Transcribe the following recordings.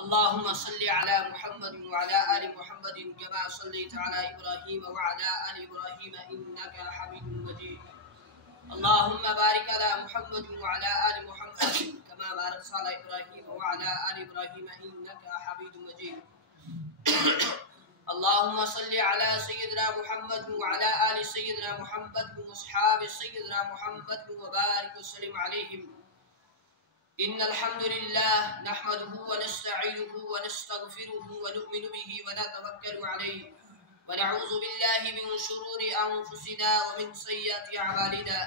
اللهم صل على محمد وعلى آل محمد كما صليت على إبراهيم وعلى آل إبراهيم إنك حميد مجيد. اللهم بارك على محمد وعلى آل محمد كما باركت على إبراهيم وعلى آل إبراهيم إنك حميد مجيد. اللهم صل على سيدنا محمد وعلى آل سيدنا محمد وأصحاب سيدنا محمد وبارك وسلم عليهم. إن الحمد لله نحمده ونستعينه ونستغفره ونؤمن به ونتوكل عليه ونعوذ بالله من شرور أنفسنا ومن سيئات أعمالنا.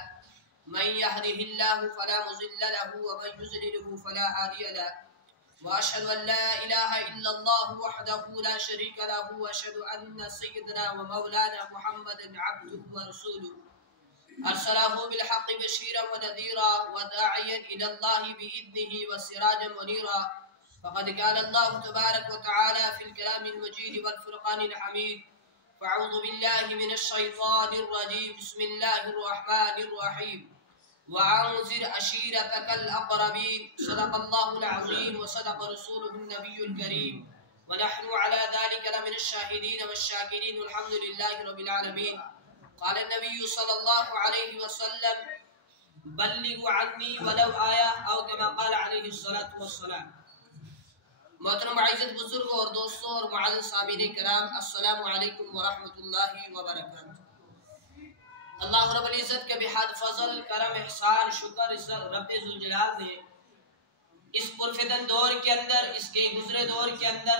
من يهده الله فلا مضل له ومن يضلله فلا هادي له. وأشهد أن لا إله إلا الله وحده لا شريك له وأشهد أن سيدنا ومولانا محمدا عبده ورسوله أرسله بالحق بشيرا ونذيرا وداعيا إلى الله بإذنه وسراجا منيرا. فقد قال الله تبارك وتعالى في الكلام المجيد والفرقان الحميد: فأعوذ بالله من الشيطان الرجيم. بسم الله الرحمن الرحيم. وأنذر عشيرتك الأقربين. صدق الله العظيم وصدق رسوله النبي الكريم ونحن على ذلك لمن الشاهدين والشاكرين والحمد لله رب العالمين. قال النبي صلی اللہ علیہ وسلم: بلغوا عنی ولو آیا، او کما قال علیہ السلام. محترم عزت بزرگوں اور دوستوں اور معزز سامعین کرام، السلام علیکم ورحمۃ اللہ وبرکاتہ. اللہ رب العزت کے بحد فضل، کرم، احسان، شکر رب ذوالجلال نے اس پرفتن دور کے اندر، اس کے گزرے دور کے اندر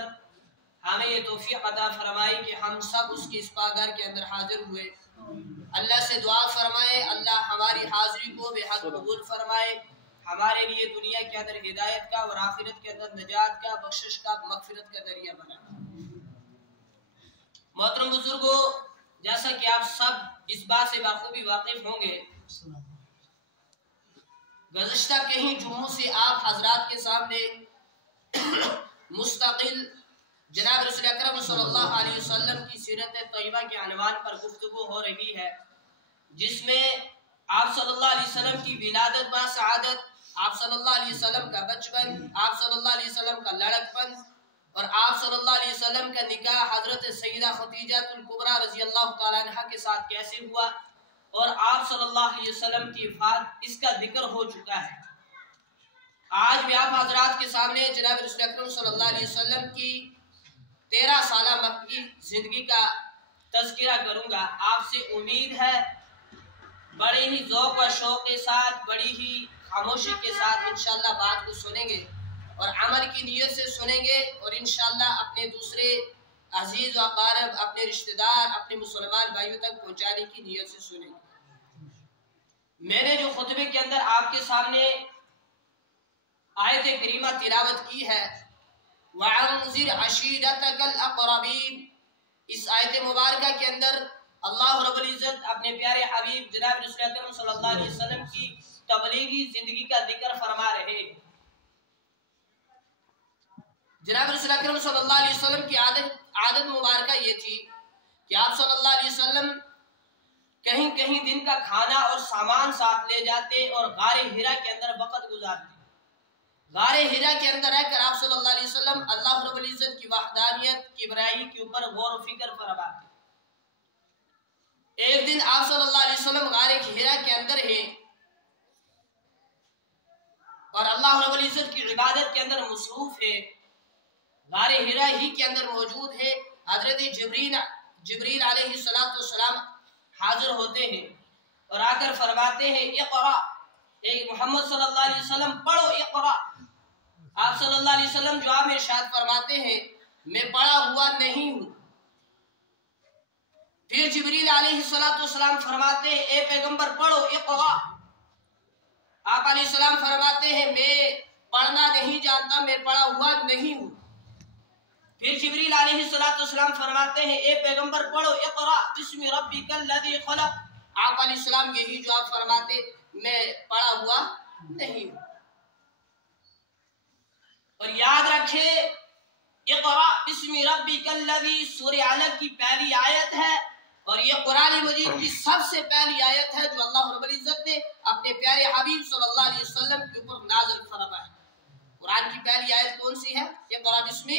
ہمیں یہ توفیق عطا فرمائی کہ ہم سب اس کی اس پاگار کے اندر حاضر ہوئے. اللہ سے دعا فرمائے اللہ ہماری حاضری کو بے حد قبول فرمائے، ہمارے لیے دنیا کے اندر ہدایت کا اور آخرت کے اندر نجات کا، بخشش کا، مغفرت کا ذریعہ بنا. محترم بزرگوں، جیسا کہ آپ سب اس بات سے بخوبی واقف ہوں گے، گزشتہ کہیں جمعوں سے آپ حضرات کے سامنے مستقل جناب رسول اکرم صلی اللہ علیہ وسلم کی سیرت طیبہ کے عنوان پر گفتگو ہو رہی ہے، جس میں آپ صلی اللہ علیہ وسلم کی ولادت با سعادت، آپ صلی اللہ علیہ وسلم کا بچپن، آپ صلی اللہ علیہ وسلم کا لڑکپن اور آپ صلی اللہ علیہ وسلم کا نکاح حضرت سیدہ خدیجہ الکبریٰ رضی اللہ تعالیٰ عنہ کے ساتھ کیسے ہوا اور آپ صلی اللہ علیہ وسلم کی وفات، اس کا ذکر ہو چکا ہے. آج میں آپ حضرات کے سامنے جناب رسول اکرم صلی اللہ علیہ وسلم کی 13 سالہ مکی زندگی کا تذکرہ کروں گا. آپ سے امید ہے بڑے ہی ذوق و شوق کے ساتھ، بڑی ہی خاموشی کے ساتھ انشاءاللہ بات کو سنیں گے اور عمل کی نیت سے سنیں گے اور انشاءاللہ اپنے دوسرے عزیز و اقارب، اپنے رشتہ دار، اپنے مسلمان بھائیوں تک پہنچانے کی نیت سے سنیں گے. میں نے جو خطبے کے اندر آپ کے سامنے آیت کریمہ تلاوت کی ہے، وَعَنْزِرْ عَشِيرَتَكَ الْأَقْرَبِينَ، اس آیت مبارکہ کے اندر اللہ رب العزت اپنے پیارے حبیب جناب رسول اکرم صلی اللہ علیہ وسلم کی تبلیغی زندگی کا ذکر فرما رہے ہیں. جناب رسول اکرم صلی اللہ علیہ وسلم کی عادت مبارکہ یہ تھی کہ آپ صلی اللہ علیہ وسلم کہیں کہیں دن کا کھانا اور سامان ساتھ لے جاتے اور غار حرا کے اندر وقت گزارتے. غار حرا کے اندر رہ کر آپ صلی اللہ علیہ وسلم اللہ رب العزت کی وحدانیت کی برائی کے اوپر غور و فکر فرماتے. ایک دن آپ صلی اللہ علیہ وسلم غار حرا کے اندر ہیں اور اللہ رب العزت کی عبادت کے اندر مصروف ہے. غار حرا ہی کے اندر موجود ہے. حضرت جبریل علیہ السلام حاضر ہوتے ہیں اور آ کر فرماتے ہیں: اقرا، اے محمد صلی اللہ علیہ وسلم پڑھو، اقرا. آپ صلی اللہ علیہ وسلم جواب میں ارشاد فرماتے ہیں: میں پڑھا ہوا نہیں ہوں. پھر جبریل علیہ السلام فرماتے ہیں: اے پیغمبر پڑھو، اقرا. آپ علیہ السلام فرماتے ہیں: میں پڑھنا نہیں جانتا، میں پڑھا ہوا نہیں ہوں. پھر جبریل علیہ السلام فرماتے ہیں: اے پیغمبر پڑھو، اقرا بسم ربک الذی خلق. آپ علیہ السلام یہی جواب فرماتے: میں پڑھا ہوا نہیں ہوں. اور یاد رکھے اقرا بسم ربک الذی سورہ علق کی پہلی آیت ہے اور یہ قرآن مجید کی سب سے پہلی آیت ہے جو اللہ رب العزت نے اپنے پیارے حبیب صلی اللہ علیہ وسلم کے اوپر نازل فرمائی. قرآن کی پہلی آیت کون سی ہے؟ اقرأ بسم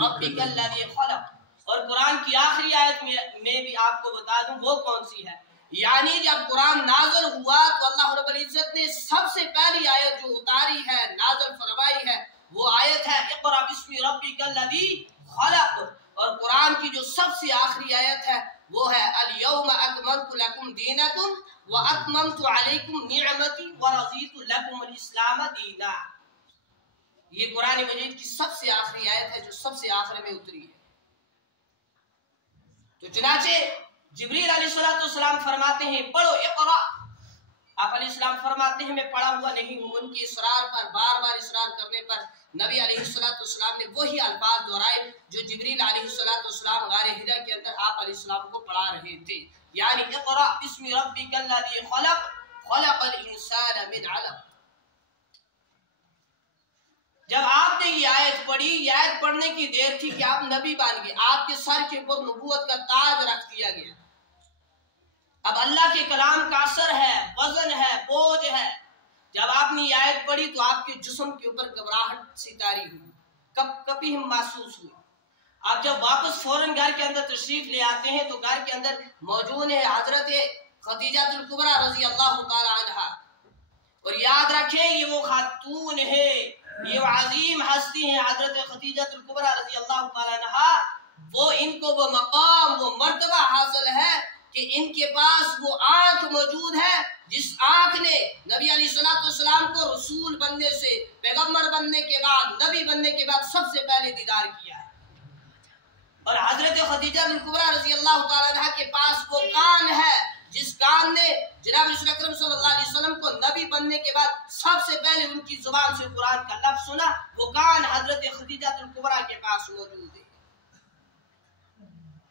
ربک الذی خلق، اور قرآن کی آخری آیت میں بھی آپ کو بتا دوں وہ کون سی ہے۔ یعنی جب قرآن نازل ہوا تو اللہ رب العزت نے سب سے پہلی آیت جو اتاری ہے، نازل فرمائی ہے، وہ آیت ہے اقرأ بسم ربک الذی خلق، اور قرآن کی جو سب سے آخری آیت ہے وہ ہے الیوم اکملت لکم دینکم واتممت علیکم نعمتی ورضیت لکم الاسلام دینا۔ یہ قرآن مجید کی سب سے آخری آیت ہے جو سب سے آخر میں اتری ہے۔ تو چنانچہ جبریل علیہ السلام فرماتے ہیں پڑھو اقرأ، آپ علیہ السلام فرماتے ہیں میں پڑھا ہوا نہیں ہوں۔ ان کی اصرار پر، بار بار اصرار کرنے پر نبی علیہ السلام نے وہی الفاظ دہرائے جو جبریل علیہ السلام غار حرا کے اندر آپ علیہ السلام کو پڑھا رہے تھے، یعنی اقرأ بسم ربک الذی خلق خلق الانسان من علق۔ جب آپ نے یہ آیت پڑھی، یہ آیت پڑھنے کی دیر تھی کہ آپ نبی بن گئے، آپ کے سر کے اوپر نبوت کا تاج رکھ دیا گیا۔ اب اللہ کے کلام کا اثر ہے، وزن ہے، بوجھ ہے۔ جب آپ نے یہ آیت پڑھی تو آپ کے جسم کے اوپر گھبراہٹ سی طاری ہوئی، کپی محسوس ہوئی۔ آپ جب واپس فوراً گھر کے اندر تشریف لے آتے ہیں تو گھر کے اندر موجود ہے حضرت خدیجہ الکبریٰ رضی اللہ تعالی عنہا، اور یاد رکھیں یہ وہ خاتون ہے، یہ عظیم ہستی ہیں حضرت خدیجہ الکبریٰ رضی اللہ تعالی عنہا۔ وہ ان کو وہ مقام، وہ مرتبہ حاصل ہے کہ ان کے پاس وہ آنکھ موجود ہے جس آنکھ نے نبی علیہ السلام کو رسول بننے سے، پیغمبر بننے کے بعد، نبی بننے کے بعد سب سے پہلے دیدار کیا ہے۔ اور حضرت خدیجہ الکبریٰ رضی اللہ تعالیٰ عنہ کے پاس وہ کان ہے جس کان نے جناب رسول اکرم صلی اللہ علیہ وسلم کو نبی بننے کے بعد سب سے پہلے ان کی زبان سے قرآن کا لفظ سنا، وہ کان حضرت خدیجہ الکبریٰ کے پاس موجود ہے۔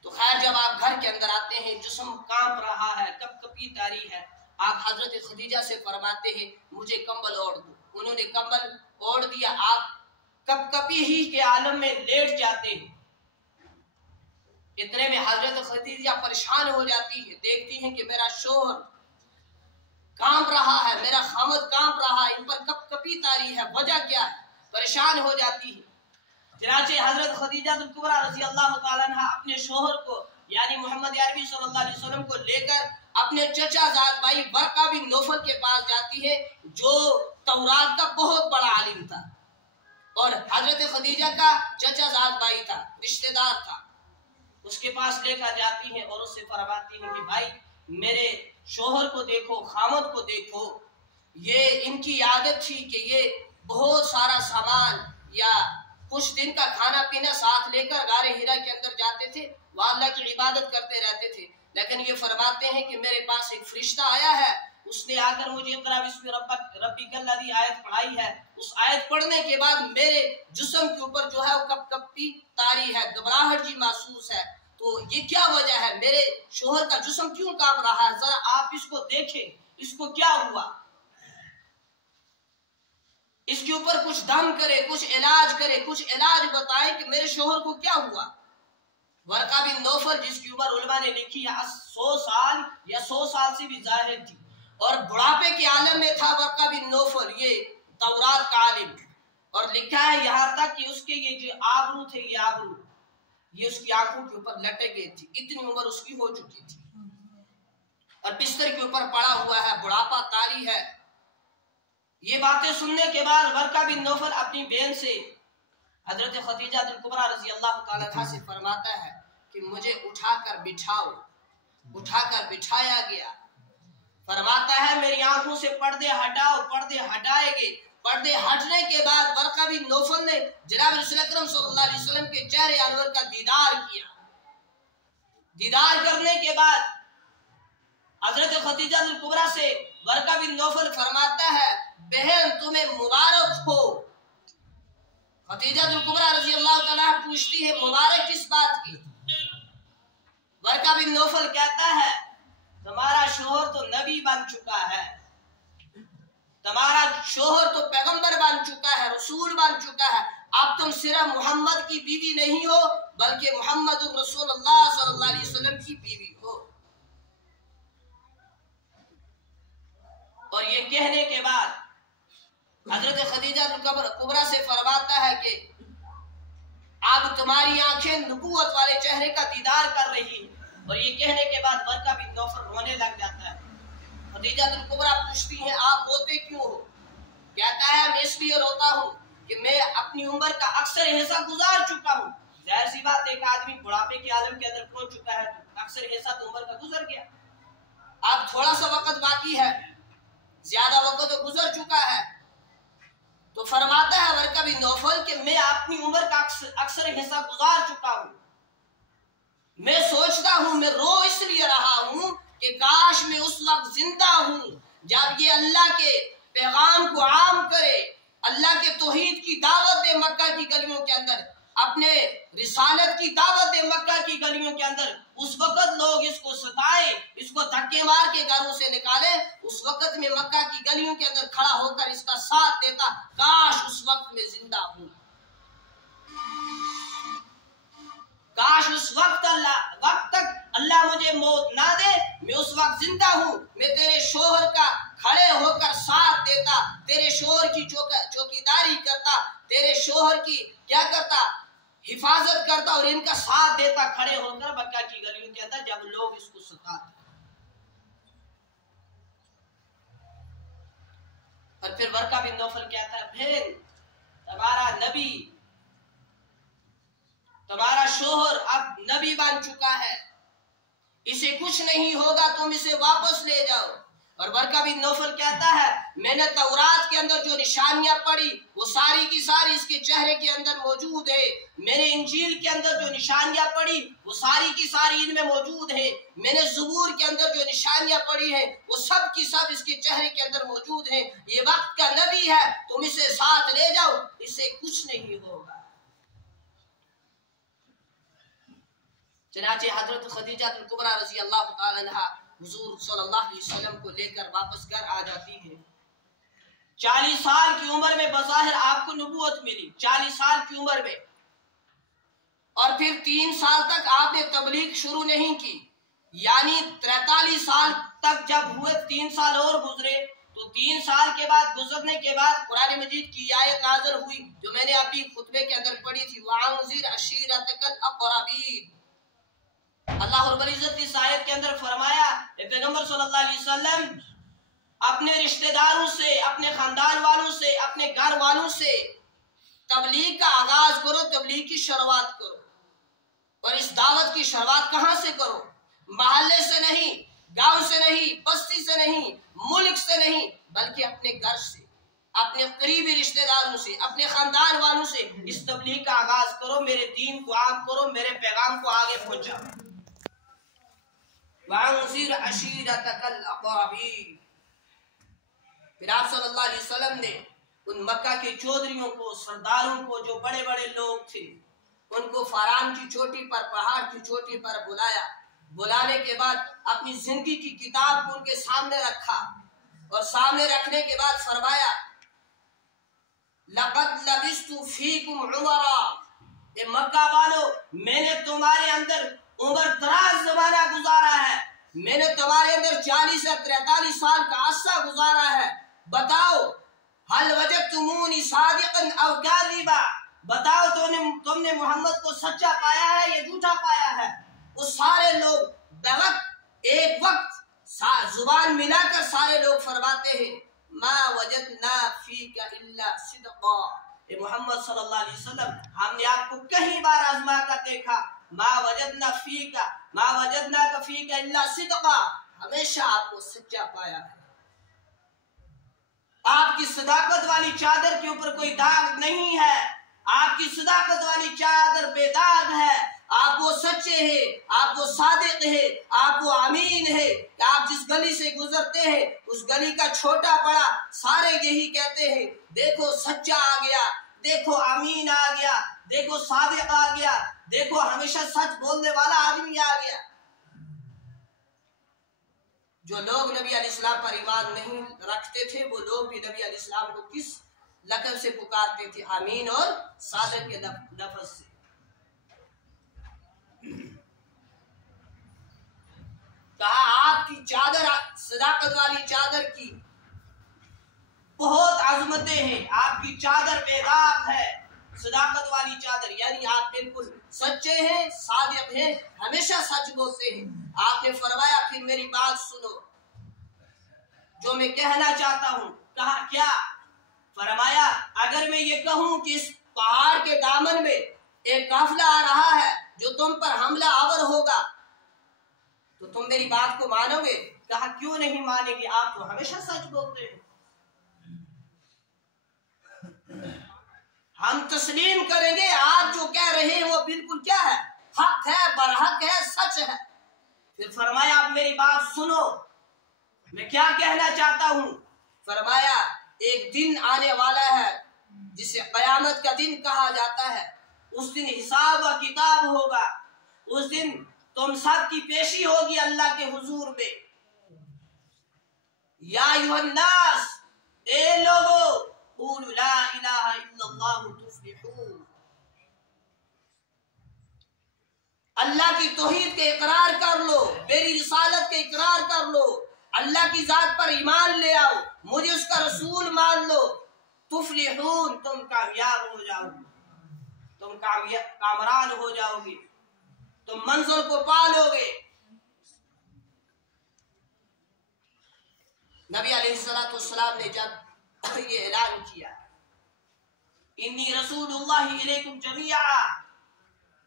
تو خیر جب آپ گھر کے اندر آتے ہیں، جسم کانپ رہا ہے، کپ کپی طاری ہے، آپ حضرت خدیجہ سے فرماتے ہیں مجھے کمبل اوڑھ دو۔ انہوں نے کمبل اوڑھ دیا، آپ کپ کپی ہی کے عالم میں لیٹ جاتے ہیں۔ اتنے میں حضرت خدیجہ پریشان ہو جاتی ہے، دیکھتی ہیں کہ میرا شوہر کانپ رہا ہے، میرا خامد کانپ رہا ہے، ان پر کپ کپی طاری ہے، وجہ کیا ہے؟ پریشان ہو جاتی ہے۔ چنانچہ حضرت خدیجہ الکبریٰ رضی اللہ تعالیٰ عنہ اپنے شوہر کو یعنی محمد عربی صلی اللہ علیہ وسلم کو لے کر اپنے چچا زاد بھائی ورقہ بن نوفل کے پاس جاتی ہے جو تورات کا بہت بڑا عالم تھا اور حضرت خدیجہ کا چچا زاد بھائی تھا، رشتہ دار تھا۔ اس کے پاس لے کر جاتی ہے اور اس سے فرماتی ہے کہ بھائی میرے شوہر کو دیکھو، خامد کو دیکھو، یہ ان کی عادت تھی کہ یہ بہت سارا سامان یا کچھ دن کا کھانا پینا ساتھ لے کر غار حرا کے اندر جاتے تھے، وہ اللہ کی عبادت کرتے رہتے تھے۔ لیکن یہ فرماتے ہیں کہ میرے پاس ایک فرشتہ آیا ہے، اس نے آ کر مجھے اقرأ بسم ربک الذی آیت پڑھائی ہے۔ اس آیت پڑھنے کے بعد میرے جسم کے اوپر جو ہے وہ کپ کپی طاری ہے، گھبراہٹ جی محسوس ہے۔ تو یہ کیا وجہ ہے؟ میرے شوہر کا جسم کیوں کانپ رہا ہے؟ ذرا آپ اس کو دیکھیں، اس کو کیا ہوا؟ اس کے اوپر کچھ دم کرے، کچھ علاج کرے، کچھ علاج بتائیں کہ میرے شوہر کو کیا ہوا۔ ورقہ بن نوفل جس کی عمر علماء نے لکھی ہے 100 سال یا 100 سال سے بھی ظاہر تھی اور بڑھاپے کے عالم میں تھا ورقہ بن نوفل، یہ تورات کا عالم، اور لکھا ہے یہاں تک کہ اس کے یہ جو آبرو تھے، یہ آبرو یہ اس کی آنکھوں کے اوپر لٹک گئی تھی، اتنی عمر اس کی ہو چکی تھی اور بستر کے اوپر پڑا ہوا ہے، بڑھاپا طاری ہے۔ یہ باتیں سننے کے بعد ورقہ بن نوفل اپنی بہن سے حضرت خدیجہ الکبریٰ رضی اللہ تعالیٰ عنہ سے فرماتا ہے کہ مجھے اٹھا کر بٹھاؤ۔ اٹھا کر بٹھایا گیا، فرماتا ہے میری آنکھوں سے پردے ہٹاؤ۔ پردے ہٹائے گئے، پردے ہٹنے کے بعد ورقہ بن نوفل نے جناب رسول اکرم صلی اللہ علیہ وسلم کے چہرے انور کا دیدار کیا۔ دیدار کرنے کے بعد حضرت خدیجہ الکبریٰ سے ورقہ بن نوفل فرماتا ہے بہن تمہیں مبارک ہو۔ خدیجہ الکبریٰ رضی اللہ تعالیٰ پوچھتی ہے مبارک کس بات کی؟ ورقہ بن نوفل کہتا ہے تمہارا شوہر تو نبی بن چکا ہے، تمہارا شوہر تو پیغمبر بن چکا ہے، رسول بن چکا ہے، اب تم صرف محمد کی بیوی نہیں ہو بلکہ محمد الرسول اللہ صلی اللہ علیہ وسلم کی بیوی ہو۔ اور یہ کہنے کے بعد حضرت خدیجہ کبریٰ سے فرماتا ہے کہ اب تمہاری آنکھیں نبوت والے چہرے کا دیدار کر رہی ہیں، اور یہ کہنے کے بعد ورقہ بن نوفل رونے لگ جاتا ہے۔ خدیجہ کبریٰ پوچھتی ہیں آپ روتے کیوں ہو؟ کہتا ہے میں اس لیے روتا ہوں کہ میں اپنی عمر کا اکثر حصہ گزار چکا ہوں۔ ظاہر سی بات ایک آدمی بڑھاپے کے عالم کے اندر پہنچ چکا ہے تو اکثر حصہ تو عمر کا گزر گیا، اب تھوڑا سا وقت باقی ہے، زیادہ وقت تو گزر چکا ہے۔ تو فرماتا ہے ورقہ بن نوفل کہ میں اپنی عمر کا اکثر حصہ گزار چکا ہوں، میں سوچتا ہوں، میں رو اس لیے رہا ہوں کہ کاش میں اس وقت زندہ ہوں جب یہ اللہ کے پیغام کو عام کرے، اللہ کے توحید کی دعوت دے مکہ کی گلیوں کے اندر، اپنے رسالت کی دعوت دے مکہ کی گلیوں کے اندر۔ اس وقت لوگ اس کو ستائے، اس کو دھکے مار کے گھروں سے نکالے، اس وقت میں مکہ کی گلیوں کے اندر کھڑا ہو کر اس کا ساتھ دیتا، کاش اس وقت میں زندہ ہوں، کاش اس وقت تک اللہ مجھے موت نہ دے، میں اس وقت زندہ ہوں، میں تیرے شوہر کا کھڑے ہو کر ساتھ دیتا، تیرے شوہر کی چوکیداری کرتا، تیرے شوہر کی کیا کرتا، حفاظت کرتا اور ان کا ساتھ دیتا کھڑے ہو کر مکہ کی گلیوں کے اندر جب لوگ اس کو ستاتے۔ اور پھر ورقہ بن نوفل کہتا ہے بہن تمہارا نبی، تمہارا شوہر اب نبی بن چکا ہے، اسے کچھ نہیں ہوگا، تم اسے واپس لے جاؤ۔ اور ورقہ بن نوفل کہتا ہے میں نے تورات کے اندر جو نشانیاں پڑھی وہ ساری کی ساری اس کے چہرے کے اندر موجود ہے، میں نے انجیل کے اندر جو نشانیاں پڑھی وہ ساری کی ساری ان میں موجود ہے، میں نے زبور کے اندر جو نشانیاں پڑھی ہیں وہ سب کی سب اس کے چہرے کے اندر موجود ہیں، یہ وقت کا نبی ہے، تم اسے ساتھ لے جاؤ، اسے کچھ نہیں ہوگا۔ چنانچہ حضرت خدیجہ کبریٰ رضی اللہ تعالی عنہ حضور صلی اللہ علیہ وسلم کو لے کر واپس گھر آ جاتی ہے۔ 40 سال کی عمر میں بظاہر آپ کو نبوت ملی، 40 سال کی عمر میں، اور پھر 3 سال تک آپ نے تبلیغ شروع نہیں کی، یعنی 43 سال تک جب ہوئے 3 سال اور گزرے تو 3 سال کے بعد گزرنے کے بعد قرآن مجید کی آیت نازل ہوئی جو میں نے ابھی خطبے کے اندر پڑھی تھی، وَأَنذِرْ عَشِيرَتَكَ الْأَقْرَبِينَ۔ اللہ رب العزت اس آیت کے اندر فرمایا پیغمبر صلی اللہ علیہ وسلم اپنے رشتہ داروں سے، اپنے خاندان والوں سے، اپنے گھر والوں سے تبلیغ کا آغاز کرو، تبلیغ کی شروعات کرو، اور اس دعوت کی شروعات کہاں سے کرو؟ محلے سے نہیں، گاؤں سے نہیں، بستی سے نہیں، ملک سے نہیں، بلکہ اپنے گھر سے، اپنے قریبی رشتہ داروں سے، اپنے خاندان والوں سے اس تبلیغ کا آغاز کرو، میرے دین کو عام کرو، میرے پیغام کو آگے پہنچاؤ۔ وَأَنذِرْ عَشِيرَتَكَ الْأَقْرَبِينَ۔ پھر آپ صلی اللہ علیہ وسلم نے ان مکہ کے چودھریوں کو، سرداروں کو، جو بڑے بڑے لوگ تھے، ان کو فاران کی چوٹی پر، پہاڑ کی چوٹی پر بلایا، بلانے کے بعد اپنی زندگی کی کتاب کو ان کے سامنے رکھا، اور سامنے رکھنے کے بعد فرمایا لَقَدْ لَبِثْتُ فِيكُمْ عُمَرًا، اے مکہ والو میں نے تمہارے اندر عمر دراز زمانہ گزارا ہے، میں نے تمہارے اندر 40 سے 43 سال کا عرصہ گزارا ہے، بتاؤ هل وجدتمونی صادقا او کاذبا، بتاؤ تم نے محمد کو سچا پایا ہے یا جھوٹا پایا ہے؟ وہ سارے لوگ بوقت ایک وقت زبان ملا کر سارے لوگ فرماتے ہیں ما وجدنا فیک الا صدقا، اے محمد صلی اللہ علیہ وسلم ہم نے آپ کو کہیں بار آزما کر دیکھا، ما وجدنا فیک الا صدقا، ہمیشہ آپ کو سچا پایا ہے، آپ کی صداقت والی چادر کے اوپر کوئی داغ نہیں ہے، آپ کی صداقت والی چادر بے داغ ہے، آپ وہ سچے ہیں، آپ وہ صادق ہیں، آپ وہ امین ہیں، کہ آپ جس گلی سے گزرتے ہیں اس گلی کا چھوٹا بڑا سارے یہی کہتے ہیں دیکھو سچا آ گیا، دیکھو امین آ گیا، دیکھو صادق آ گیا، دیکھو ہمیشہ سچ بولنے والا آدمی آ گیا۔ جو لوگ نبی علیہ السلام پر ایمان نہیں رکھتے تھے وہ لوگ بھی نبی علیہ السلام کو کس لقب سے پکارتے تھے؟ امین اور صادق کے لفظ سے۔ کہا آپ کی چادر، صداقت والی چادر کی بہت عظمتیں ہیں، آپ کی چادر بے داغ ہے، صداقت والی چادر، یعنی آپ بالکل سچے ہیں، صادق ہیں، ہمیشہ سچ بولتے ہیں۔ آپ نے فرمایا پھر میری بات سنو جو میں کہنا چاہتا ہوں۔ کہا کیا؟ فرمایا اگر میں یہ کہوں کہ اس پہاڑ کے دامن میں ایک قافلہ آ رہا ہے جو تم پر حملہ آور ہوگا تو تم میری بات کو مانو گے؟ کہا کیوں نہیں مانیں گے، آپ تو ہمیشہ سچ بولتے ہیں۔ ہم تسلیم کریں گے، آپ جو کہہ رہے ہیں وہ بالکل کیا ہے، حق ہے، برحق ہے، سچ ہے۔ پھر فرمایا اب میری بات سنو، میں کیا کہنا چاہتا ہوں۔ فرمایا ایک دن آنے والا ہے جسے قیامت کا دن کہا جاتا ہے، اس دن حساب و کتاب ہوگا، اس دن تم سب کی پیشی ہوگی اللہ کے حضور میں۔ یا ایھا الناس، اے لوگو، قولوا لا الہ الا اللہ تفلحون، اللہ کی توحید کے اقرار کر لو، میری رسالت کے اقرار کر لو، اللہ کی ذات پر ایمان لے آؤ، مجھے اس کا رسول مان لو، تفلحون، تم کامیاب ہو جاؤ گے، تم کامران ہو جاؤ گے، تم منزل کو پالو گے۔ نبی علیہ السلام نے جب یہ اعلان کیا انی رسول اللہ الیکم جمیعا،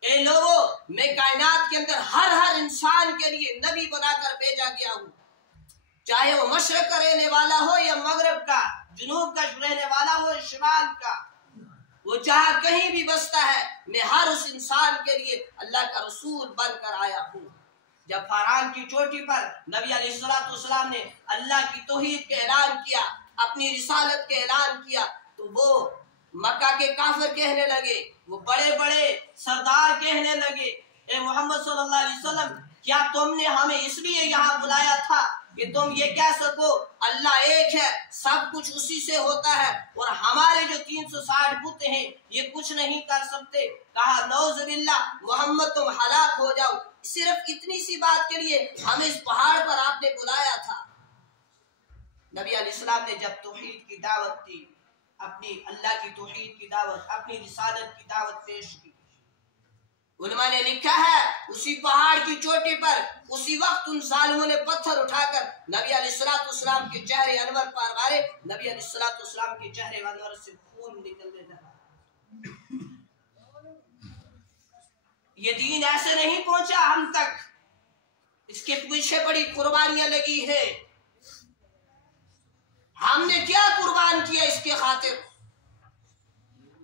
اے لوگو میں کائنات کے اندر ہر انسان کے لیے نبی بنا کر بھیجا گیا ہوں، چاہے وہ مشرق کا رہنے والا ہو یا مغرب کا، جنوب کا رہنے والا ہو یا شمال کا، وہ جہاں کہیں بھی بستا ہے، میں ہر اس انسان کے لیے اللہ کا رسول بن کر آیا ہوں۔ جب فاران کی چوٹی پر نبی علیہ السلام نے اللہ کی توحید کے اعلان کیا، اپنی رسالت کے اعلان کیا، تو وہ مکہ کے کافر کہنے لگے، وہ بڑے بڑے سردار کہنے لگے، اے محمد صلی اللہ علیہ وسلم کیا تم نے ہمیں اس لیے یہاں بلایا تھا کہ تم یہ کہہ سکو اللہ ایک ہے، سب کچھ اسی سے ہوتا ہے، اور ہمارے جو 360 بت ہیں یہ کچھ نہیں کر سکتے؟ کہا نعوذ باللہ، محمد تم ہلاک ہو جاؤ، صرف اتنی سی بات کے لیے ہمیں اس پہاڑ پر آپ نے بلایا تھا۔ نبی علیہ السلام نے جب توحید کی دعوت دی، اپنی اللہ کی توحید کی دعوت، اپنی رسالت کی دعوت پیش کی، علماء نے لکھا ہے اسی پہاڑ کی چوٹی پر اسی وقت ان ظالموں نے پتھر اٹھا کر نبی علیہ السلام کے چہرے انور پر مارے، نبی علیہ السلام کے چہرے انور سے خون نکلنے لگا۔ یہ دین ایسے نہیں پہنچا ہم تک، اس کے پیچھے بڑی قربانیاں لگی ہیں۔ ہم نے کیا قربان کیا اس کے خاطر؟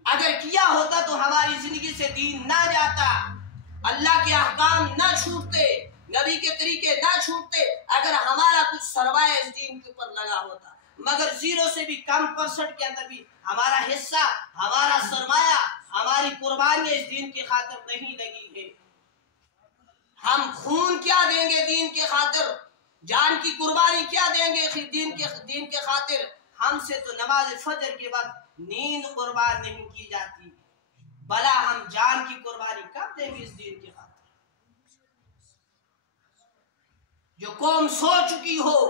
اگر کیا ہوتا تو ہماری زندگی سے دین نہ جاتا، اللہ کے احکام نہ چھوٹتے، نبی کے طریقے نہ چھوٹتے، اگر ہمارا کچھ سرمایہ اس دین کے اوپر لگا ہوتا، مگر 0 سے بھی کم % کے اندر بھی ہمارا حصہ، ہمارا سرمایہ، ہماری قربانی اس دین کی خاطر نہیں لگی ہے۔ ہم خون کیا دیں گے دین کے خاطر، جان کی قربانی کیا دیں گے دین کے خاطر؟ ہم سے تو نماز فجر کے وقت نیند قربان نہیں کی جاتی، بلا ہم جان کی قربانی کب دیں گے اس دین کے خاطر؟ جو قوم سو چکی ہو،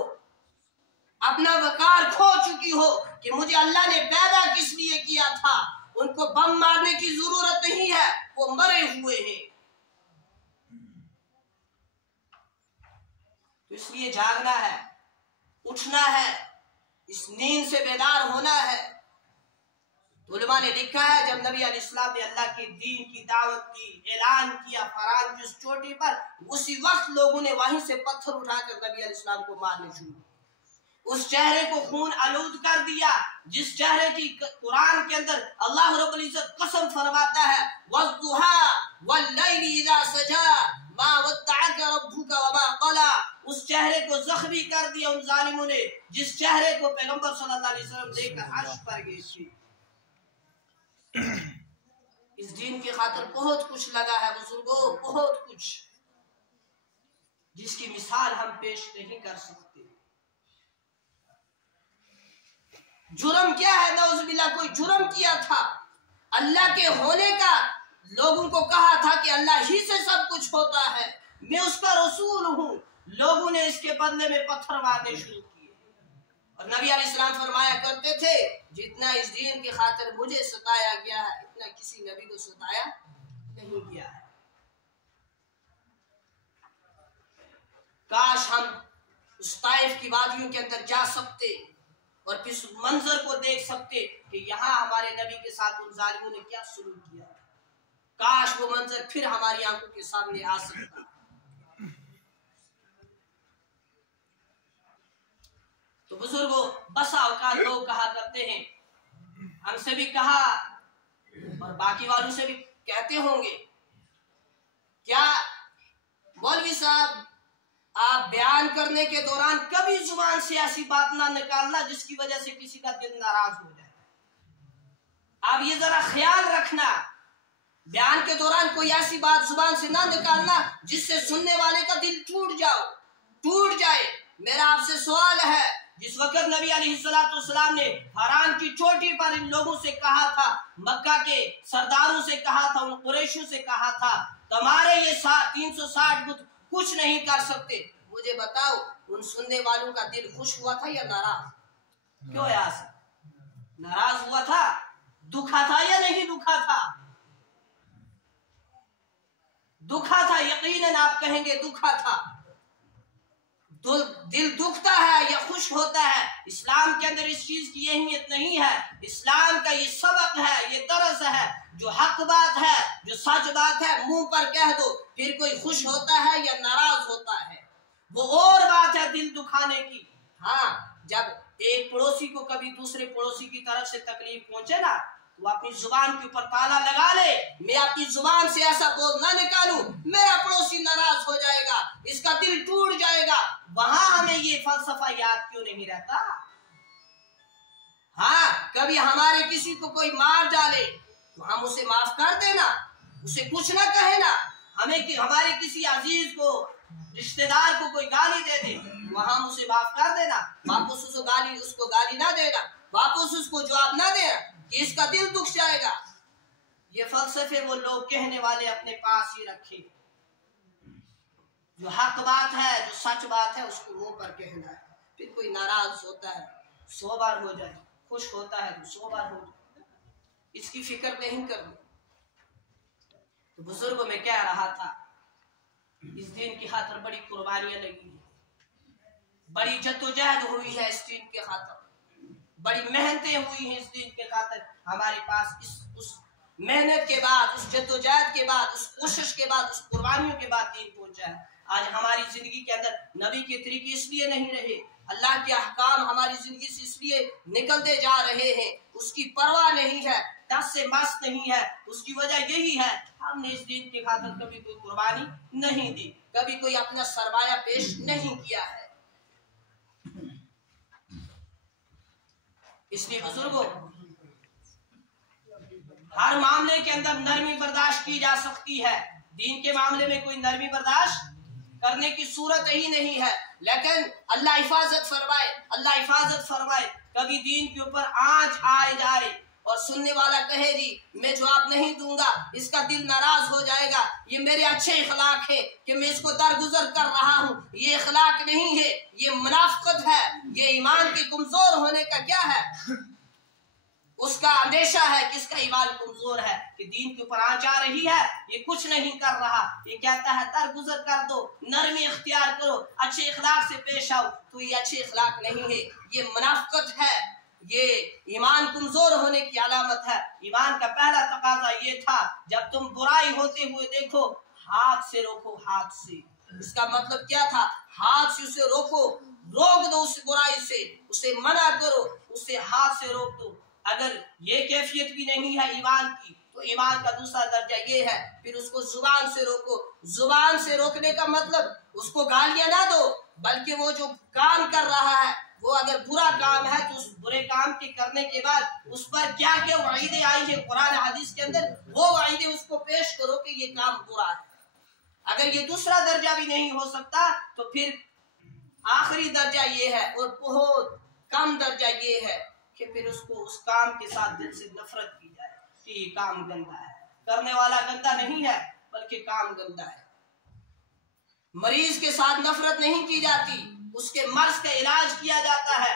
اپنا وقار کھو چکی ہو کہ مجھے اللہ نے پیدا کس لیے کیا تھا، ان کو بم مارنے کی ضرورت نہیں ہے، وہ مرے ہوئے ہیں۔ تو اس لیے جاگنا ہے، اٹھنا ہے، اس نیند سے بیدار ہونا ہے۔ علماء نے لکھا ہے جب نبی علیہ السلام نے اللہ کے دین کی دعوت کی، اعلان کیا فاران کی اس چوٹی پر، اسی وقت لوگوں نے وہیں سے پتھر اٹھا کر نبی علیہ السلام کو مارنے شروع، اس چہرے کو خون آلود کر دیا جس چہرے کی قرآن کے اندر اللہ رب العزت قسم فرماتا ہے وَالضُّحَىٰ وَاللَّيْلِ إِذَا سَجَىٰ مَا وَدَّعَكَ رَبُّكَ وَمَا قَلَىٰ، اس چہرے کو زخمی کر دیا ان ظالموں نے جس چہرے کو پیغمبر صلی اللہ علیہ وسلم دیکھ کر عرش پر گئے تھے۔ اس دین کی خاطر بہت کچھ لگا ہے بزرگوں، بہت کچھ، جس کی مثال ہم پیش نہیں کر سکتے۔ جرم کیا ہے؟ نعوذ باللہ کوئی جرم کیا تھا، اللہ کے ہونے کا لوگوں کو کہا تھا کہ اللہ ہی سے سب کچھ ہوتا ہے، میں اس کا رسول ہوں، لوگوں نے اس کے بدلے میں پتھر مارنے شروع کیے، اور نبی علیہ السلام فرمایا کرتے تھے جتنا اس دین کی خاطر مجھے ستایا گیا ہے اتنا کسی نبی کو ستایا نہیں گیا ہے۔ کاش ہم اس طائف کی وادیوں کے اندر جا سکتے اور اس منظر کو دیکھ سکتے کہ یہاں ہمارے نبی کے ساتھ ان ظالموں نے کیا سلوک کیا۔ کاش وہ منظر پھر ہماری آنکھوں کے سامنے آ سکتا۔ تو بزرگوں، بسا اوقات لوگ کہا کرتے ہیں، ہم سے بھی کہا اور باقی والوں سے بھی کہتے ہوں گے، کیا مولوی صاحب آپ بیان کرنے کے دوران کبھی زبان سے ایسی بات نہ نکالنا جس کی وجہ سے کسی کا دل ناراض ہو جائے۔ آپ یہ ذرا خیال رکھنا، بیان کے دوران کوئی ایسی بات زبان سے نہ نکالنا جس سے سننے والے کا دل ٹوٹ جائے۔ میرا آپ سے سوال ہے، جس وقت نبی علیہ السلام نے حران کی چوٹی پر ان لوگوں سے کہا تھا، مکہ کے سرداروں سے کہا تھا، ان قریشوں سے کہا تھا، تمہارے یہ 360 بت کچھ نہیں کر سکتے، مجھے بتاؤ ان سننے والوں کا دل خوش ہوا تھا یا ناراض؟ کیوں ایسا؟ ناراض ہوا تھا؟ دکھا تھا یا نہیں دکھا تھا؟ دکھا تھا، یقیناً آپ کہیں گے دکھا تھا۔ دل دکھتا ہے یا خوش ہوتا ہے؟ اسلام کے اندر اس چیز کی اہمیت نہیں ہے۔ اسلام کا یہ سبق ہے، یہ درس ہے، جو حق بات ہے، جو سچ بات ہے منہ پر کہہ دو، پھر کوئی خوش ہوتا ہے یا ناراض ہوتا ہے وہ اور بات ہے دل دکھانے کی۔ ہاں، جب ایک پڑوسی کو کبھی دوسرے پڑوسی کی طرف سے تکلیف پہنچے نا، وہ اپنی زبان کے اوپر تالا لگا لے، میں اپنی زبان سے ایسا بول نہ نکالوں، میرا پڑوسی ناراض ہو جائے گا، اس کا دل ٹوٹ جائے گا۔ وہاں ہمیں یہ فلسفہ یاد کیوں نہیں رہتا؟ ہاں، کبھی ہمارے کسی کو کوئی مار ڈالے تو ہم اسے معاف کر دینا، اسے کچھ نہ کہے نا۔ ہمارے کسی عزیز کو، رشتہ دار کو کوئی گالی دے دے، وہاں ہم اسے معاف کر دینا، واپس اس کو گالی نہ دینا، واپس اس کو جواب نہ دینا کہ اس کا دل دکھ جائے گا۔ یہ فلسفے وہ لوگ کہنے والے اپنے پاس ہی رکھے، جو حق بات ہے، جو سچ بات ہے، اس کو منہ پر کہنا ہے۔ پھر کوئی ناراض ہوتا ہے 100 بار ہو جائے، خوش ہوتا ہے تو 100 بار ہو جائے، اس کی فکر نہیں کرنی۔ تو بزرگوں میں کہہ رہا تھا، اس دین کی خاطر بڑی قربانیاں لگی ہیں، بڑی جدوجہد ہوئی ہے اس دین کے خاطر، بڑی محنتیں ہوئی ہیں اس دین کے خاطر۔ ہمارے پاس اس محنت کے بعد، اس جدوجہد کے بعد، اس کوشش کے بعد، اس قربانیوں کے بعد دین پہنچا ہے۔ آج ہماری زندگی کے اندر نبی کے طریقے اس لیے نہیں رہے، اللہ کے احکام ہماری زندگی سے اس لیے نکلتے جا رہے ہیں، اس کی پرواہ نہیں ہے، دس سے مست نہیں ہے۔ اس کی وجہ یہی ہے، ہم نے اس دین کی خاطر کبھی کوئی قربانی نہیں دی، کبھی کوئی اپنا سرمایہ پیش نہیں کیا ہے۔ اس لیے بزرگوں، ہر معاملے کے اندر نرمی برداشت کی جا سکتی ہے، دین کے معاملے میں کوئی نرمی برداشت کرنے کی صورت ہی نہیں ہے، لیکن اللہ حفاظت فرمائے، کبھی دین کے اوپر آنچ آئے جائے اور سننے والا کہے جی میں جواب نہیں دوں گا، اس کا دل ناراض ہو جائے گا، یہ میرے اچھے اخلاق ہے کہ میں اس کو درگزر کر رہا ہوں، یہ اخلاق نہیں ہے، یہ منافقت ہے، یہ ایمان کے کمزور ہونے کا کیا ہے؟ اس کا اندیشہ ہے کہ اس کا ایمان کمزور ہے، کہ دین کے اوپر آنچ آ رہی ہے، یہ کچھ نہیں کر رہا، یہ کہتا ہے درگزر کر دو، نرمی اختیار کرو، اچھے اخلاق سے پیش آؤ، تو یہ اچھے اخلاق نہیں ہے، یہ منافقت ہے، یہ ایمان کمزور ہونے کی علامت ہے۔ ایمان کا پہلا تقاضا یہ تھا، جب تم برائی ہوتے ہوئے دیکھو ہاتھ سے روکو، ہاتھ سے۔ اس کا مطلب کیا تھا؟ ہاتھ سے اسے روکو، روک دو اس برائی سے، اسے منع کرو، اسے ہاتھ سے روک دو۔ اگر یہ کیفیت بھی نہیں ہے ایمان کی تو ایمان کا دوسرا درجہ یہ ہے، پھر اس کو زبان سے روکو۔ زبان سے روکنے کا مطلب اس کو گالیاں نہ دو، بلکہ وہ جو کام کر رہا ہے وہ اگر برا کام ہے تو اس برے کام کے کرنے کے بعد اس پر کیا کیا وعیدیں آئی ہیں قرآن حدیث کے اندر، وہ وعیدیں اس کو پیش کرو کہ یہ کام برا ہے۔ اگر یہ دوسرا درجہ بھی نہیں ہو سکتا تو پھر آخری درجہ یہ ہے، اور بہت کم درجہ یہ ہے کہ پھر اس کو اس کام کے ساتھ دل سے نفرت کی جائے کہ یہ کام گندا ہے، کرنے والا گندا نہیں ہے بلکہ کام گندا ہے۔ مریض کے ساتھ نفرت نہیں کی جاتی، اس کے مرض کا علاج کیا جاتا ہے،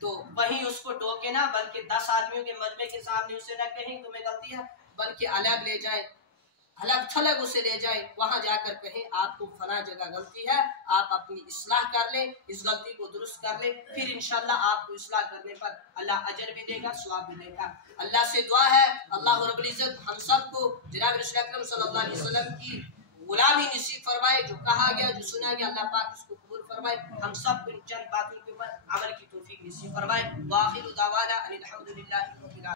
تو وہیں اس کو ٹوکے نہ، بلکہ 10 آدمیوں کے مجمع کے سامنے اسے نہ کہیں تمہیں غلطی ہے، بلکہ الگ لے جائیں، الگ تھلگ اسے لے جائیں، وہاں جا کر کہیں آپ کو فلاں جگہ غلطی ہے، آپ اپنی اصلاح کر لیں، اس غلطی کو درست کر لیں، پھر انشاءاللہ آپ کو اصلاح کرنے پر اللہ اجر بھی دے گا، ثواب بھی دے گا۔ اللہ سے دعا ہے اللہ رب العزت ہم سب کو جناب رسول اکرم صلی اللہ علیہ وسلم کی غلامی نصیب فرمائے، جو کہا گیا جو سنا گیا اللہ پاک اس کو قبول فرمائے، ہم سب کو ان چند باتوں کے اوپر عمل کی توفیق نصیب فرمائے۔ وآخر دعوانا ان الحمد للہ رب العالمین۔